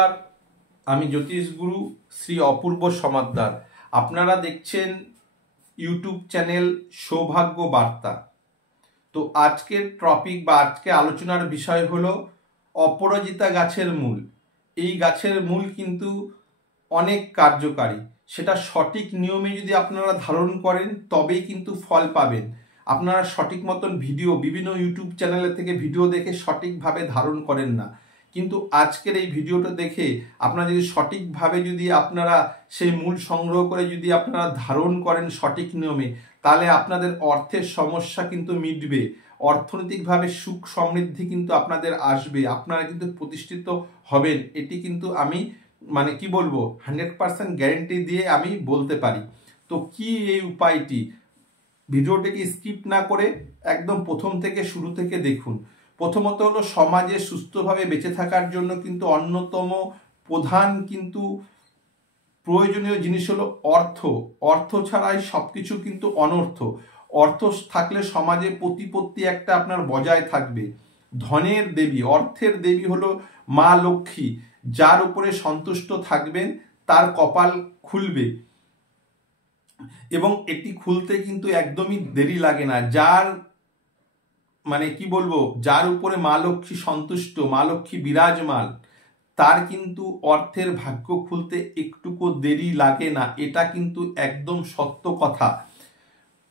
আর আমি জ্যোতিষগুরু শ্রী অপূর্ব সমাদ্দার। আপনারা দেখছেন ইউটিউব চ্যানেল সৌভাগ্য বার্তা। তো আজকের টপিক বা আজকে আলোচনার বিষয় হলো অপরাজিতা গাছের মূল। এই গাছের মূল কিন্তু অনেক কার্যকারী, সেটা সঠিক নিয়মে যদি আপনারা ধারণ করেন তবেই কিন্তু ফল পাবেন। আপনারা সঠিক মতন বিভিন্ন ইউটিউব চ্যানেলের থেকে ভিডিও দেখে সঠিকভাবে ধারণ করেন না, কিন্তু আজকের এই ভিডিওটা দেখে আপনারা যদি সঠিকভাবে আপনারা সেই মূল সংগ্রহ করে যদি আপনারা ধারণ করেন সঠিক নিয়মে, তাহলে আপনাদের অর্থের সমস্যা কিন্তু মিটবে, অর্থনৈতিকভাবে সুখ সমৃদ্ধি কিন্তু আপনাদের আসবে, আপনারা কিন্তু প্রতিষ্ঠিত হবেন। এটি কিন্তু আমি কি বলবো 100% গ্যারেন্টি দিয়ে আমি বলতে পারি। তো কি এই উপায়টি, ভিডিওটিকে স্কিপ না করে একদম প্রথম থেকে শুরু থেকে দেখুন। প্রথমত হলো সমাজে সুস্থভাবে বেঁচে থাকার জন্য কিন্তু অন্যতম প্রধান কিন্তু প্রয়োজনীয় জিনিস হলো অর্থ। অর্থ ছাড়াই সবকিছু কিন্তু অনর্থ। অর্থ থাকলে সমাজে প্রতিপত্তি একটা আপনার বজায় থাকবে। ধনের দেবী, অর্থের দেবী হলো মা লক্ষ্মী। যার উপরে সন্তুষ্ট থাকবেন তার কপাল খুলবে, এবং এটি খুলতে কিন্তু একদমই দেরি লাগে না। যার যার উপরে মা লক্ষ্মী সন্তুষ্ট, মা লক্ষ্মী বিরাজমান, তার কিন্তু অর্থের ভাগ্য খুলতে একটুকু দেরি লাগে না। এটা কিন্তু একদম সত্য কথা।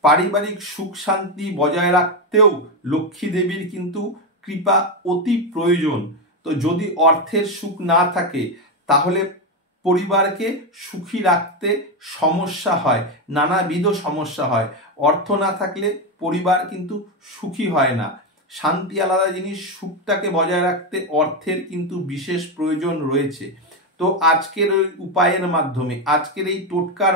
পারিবারিক সুখ শান্তি বজায় রাখতেও লক্ষ্মী দেবীর কিন্তু কৃপা অতি প্রয়োজন। তো যদি অর্থের সুখ না থাকে তাহলে পরিবারকে সুখী রাখতে সমস্যা হয়, নানাবিধ সমস্যা হয়। অর্থ না থাকলে পরিবার কিন্তু সুখী হয় না। শান্তি আলাদা জিনিস, সুখটাকে বজায় রাখতে অর্থের কিন্তু বিশেষ প্রয়োজন রয়েছে। তো আজকের ওই উপায়ের মাধ্যমে, আজকের এই টোটকার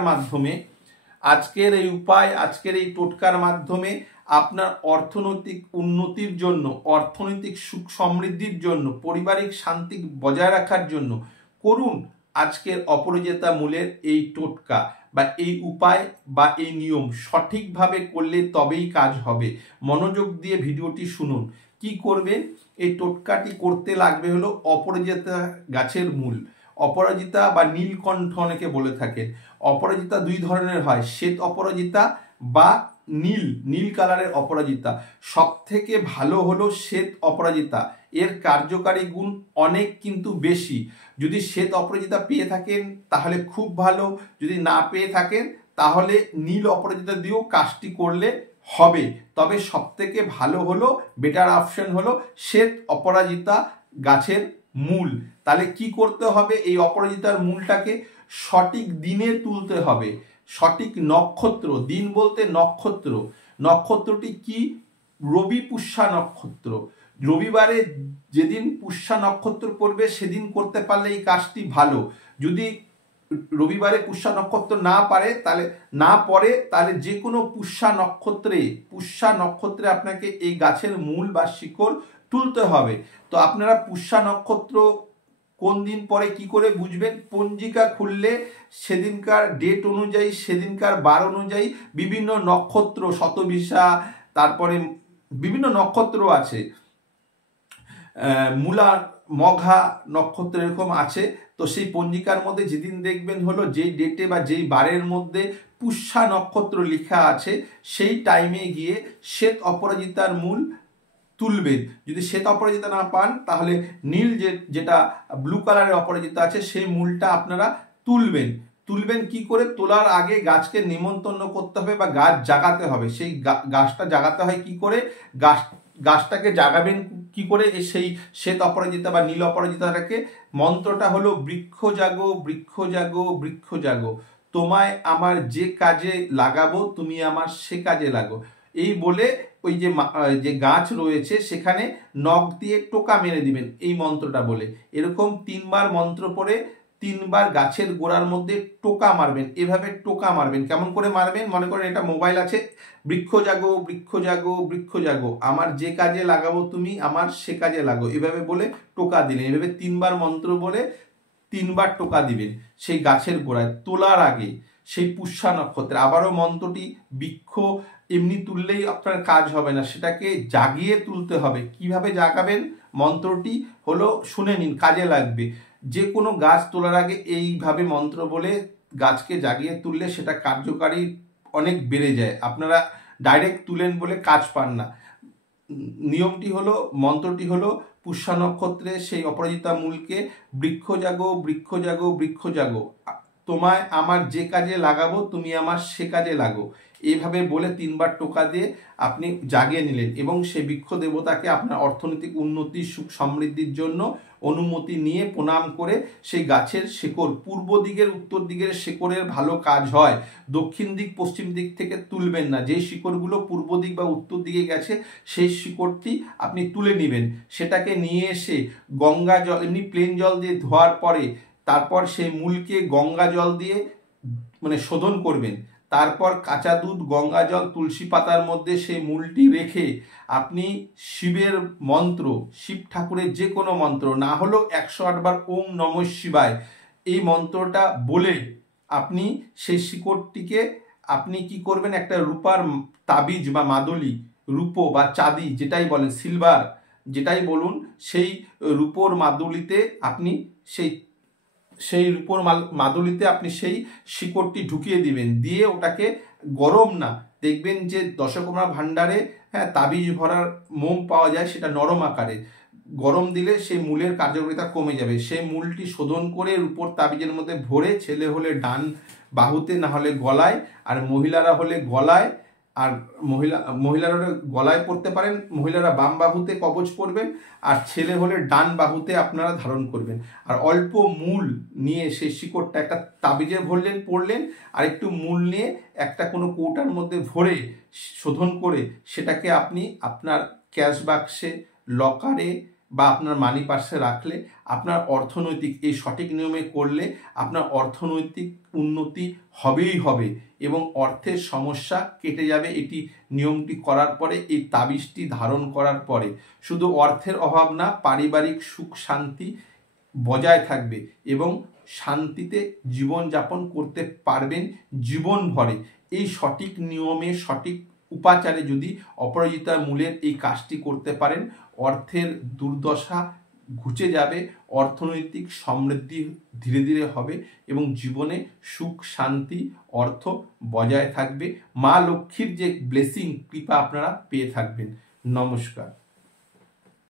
মাধ্যমে, আপনার অর্থনৈতিক উন্নতির জন্য, অর্থনৈতিক সুখ সমৃদ্ধির জন্য, পারিবারিক শান্তি বজায় রাখার জন্য করুন আজকের অপরাজিতা মূলের এই টোটকা বা এই উপায় বা এই নিয়ম। সঠিকভাবে করলে তবেই কাজ হবে। মনোযোগ দিয়ে ভিডিওটি শুনুন। কি করবেন? এই টোটকাটি করতে লাগবে হলো অপরাজিতা গাছের মূল। অপরাজিতা বা নীলকণ্ঠ অনেকে বলে থাকেন। অপরাজিতা দুই ধরনের হয়, শ্বেত অপরাজিতা বা নীল কালারের অপরাজিতা। সব থেকে ভালো হলো শ্বেত অপরাজিতা, এর কার্যকারী গুণ অনেক কিন্তু বেশি। যদি শ্বেত অপরাজিতা পেয়ে থাকেন তাহলে খুব ভালো, যদি না পেয়ে থাকেন তাহলে নীল অপরাজিতা দিয়েও কাজটি করলে হবে। তবে সব থেকে ভালো হলো, বেটার অপশন হলো শ্বেত অপরাজিতা গাছের মূল। তাহলে কি করতে হবে? এই অপরাজিতার মূলটাকে সঠিক দিনে তুলতে হবে, সঠিক নক্ষত্র, দিন বলতে নক্ষত্র। নক্ষত্রটি কি? রবি পুষ্যা নক্ষত্র। রবিবারে যেদিন পুষ্যা নক্ষত্র পড়বে সেদিন করতে পারলে এই কাজটি ভালো। যদি রবিবারে পুষ্যা নক্ষত্র না পড়ে তাহলে যে কোনো পুষ্যা নক্ষত্রে আপনাকে এই গাছের মূল বা শিকড় তুলতে হবে। তো আপনারা পুষ্যা নক্ষত্র কোন দিন পরে কি করে বুঝবেন? পঞ্জিকা খুললে সেদিনকার ডেট অনুযায়ী, সেদিনকার বার অনুযায়ী বিভিন্ন নক্ষত্র, শতবিশা, তারপরে বিভিন্ন নক্ষত্র আছে, মূলা, মঘা নক্ষত্র এরকম আছে। তো সেই পঞ্জিকার মধ্যে যেদিন দেখবেন হলো যেই ডেটে বা যেই বারের মধ্যে পুষ্যা নক্ষত্র লেখা আছে, সেই টাইমে গিয়ে শ্বেত অপরাজিতার মূল তুলবেন। যদি শ্বেত অপরাজিতা না পান তাহলে নীল যেটা ব্লু কালারের অপরাজিতা আছে সেই মূলটা আপনারা তুলবেন। কি করে? তোলার আগে গাছকে নিমন্ত্রণ করতে হবে বা গাছ জাগাতে হবে। সেই গাছটা জাগাতে হয় কি করে? গাছটাকে জাগাবেন কি করে? সেই শ্বেত অপরাজিতা বা নীল অপরাজিতাটাকে, মন্ত্রটা হলো বৃক্ষ জাগো, বৃক্ষ জাগো, বৃক্ষ জাগো, তোমায় আমার যে কাজে লাগাবো তুমি আমার সে কাজে লাগো। এই বলে ওই যে গাছ রয়েছে সেখানে নখ দিয়ে টোকা মেরে দিবেন এই মন্ত্রটা বলে। এরকম 3 বার মন্ত্র পড়ে 3 বার গাছের গোড়ার মধ্যে টোকা মারবেন। এভাবে টোকা মারবেন। কেমন করে মারবেন? মনে করেন এটা মোবাইল আছে, বৃক্ষ জাগো, বৃক্ষ জাগো, বৃক্ষ জাগো, আমার যে কাজে লাগাবো তুমি আমার সে কাজে লাগো, এভাবে বলে টোকা দিলেন। এভাবে 3 বার মন্ত্র বলে 3 বার টোকা দিবেন সেই গাছের গোড়ায় তোলার আগে, সেই পুষ্যা নক্ষত্রে। আবারও মন্ত্রটি, বৃক্ষ এমনি তুললেই আপনার কাজ হবে না, সেটাকে জাগিয়ে তুলতে হবে। কিভাবে জাগাবেন? মন্ত্রটি হলো শুনে নিন, কাজে লাগবে। যে কোনো গাছ তোলার আগে এইভাবে মন্ত্র বলে গাছকে জাগিয়ে তুললে সেটা কার্যকারী অনেক বেড়ে যায়। আপনারা ডাইরেক্ট তুলেন বলে কাজ পান না। নিয়মটি হলো, মন্ত্রটি হলো, পুষ্যা নক্ষত্রে সেই অপরাজিতা মূলকে বৃক্ষ জাগো বৃক্ষ জাগো বৃক্ষ জাগো, তোমায় আমার যে কাজে লাগাবো তুমি আমার সে কাজে লাগো, এইভাবে বলে 3বার টোকা দিয়ে আপনি জাগিয়ে নিলেন এবং সেই বৃক্ষ দেবতাকে আপনার অর্থনৈতিক উন্নতি সুখ সমৃদ্ধির জন্য অনুমতি নিয়ে প্রণাম করে সেই গাছের শেকড়, পূর্ব দিকের উত্তর দিকের শেকড়ের ভালো কাজ হয়, দক্ষিণ দিক পশ্চিম দিক থেকে তুলবেন না। যেই শিকড়গুলো পূর্ব দিক বা উত্তর দিকে গেছে সেই শিকড়টি আপনি তুলে নেবেন, সেটাকে নিয়ে এসে গঙ্গা জল, এমনি প্লেন জল দিয়ে ধোয়ার পরে তারপর সেই মূলকে গঙ্গা জল দিয়ে মানে শোধন করবেন। তারপর কাঁচা দুধ, গঙ্গা জল, তুলসী পাতার মধ্যে সেই মূলটি রেখে আপনি শিবের মন্ত্র, শিব ঠাকুরের যে কোনো মন্ত্র, না হলেও 108 বার ওম নমঃ শিবায় এই মন্ত্রটা বলে আপনি সেই শিকড়টিকে আপনি কি করবেন, একটা রূপার তাবিজ বা মাদুলি, রূপো বা চাঁদি যেটাই বলেন, সিলভার যেটাই বলুন, সেই রূপোর মাদুলিতে আপনি সেই রূপোর মাদুলিতে আপনি সেই শিকড়টি ঢুকিয়ে দিবেন, দিয়ে ওটাকে গরম না, দেখবেন যে দশকর্মা ভাণ্ডারে তাবিজ ভরার মোম পাওয়া যায়, সেটা নরম আকারে, গরম দিলে সেই মূলের কার্যকারিতা কমে যাবে। সেই মূলটি শোধন করে রূপোর তাবিজের মধ্যে ভরে, ছেলে হলে ডান বাহুতে, না হলে গলায়, আর মহিলারা হলে গলায়, আর মহিলারা গলায় পরতে পারেন, মহিলারা বাম বাহুতে কবচ পরবেন, আর ছেলে হলে ডান বাহুতে আপনারা ধারণ করবেন। আর অল্প মূল নিয়ে সেই শিকড়টা একটা তাবিজে পড়লেন, আর একটু মূল নিয়ে একটা কোনো কৌটার মধ্যে ভরে শোধন করে সেটাকে আপনি আপনার ক্যাশ বাক্সে, লকারে বা আপনার মানি পার্সে রাখলে আপনার অর্থনৈতিক, এই সঠিক নিয়মে করলে আপনার অর্থনৈতিক উন্নতি হবেই হবে এবং অর্থের সমস্যা কেটে যাবে। এটি নিয়মটি করার পরে, এই তাবিজটি ধারণ করার পরে শুধু অর্থের অভাব না, পারিবারিক সুখ শান্তি বজায় থাকবে এবং শান্তিতে জীবনযাপন করতে পারবেন জীবন ভরে। এই সঠিক নিয়মে, সঠিক উপাচারে যদি অপরাজিতা মূলের এই কাজটি করতে পারেন, অর্থের দুর্দশা ঘুচে যাবে, অর্থনৈতিক সমৃদ্ধি ধীরে ধীরে হবে এবং জীবনে সুখ শান্তি অর্থ বজায় থাকবে। মা লক্ষ্মীর যে ব্লেসিং, কৃপা আপনারা পেয়ে থাকবেন। নমস্কার।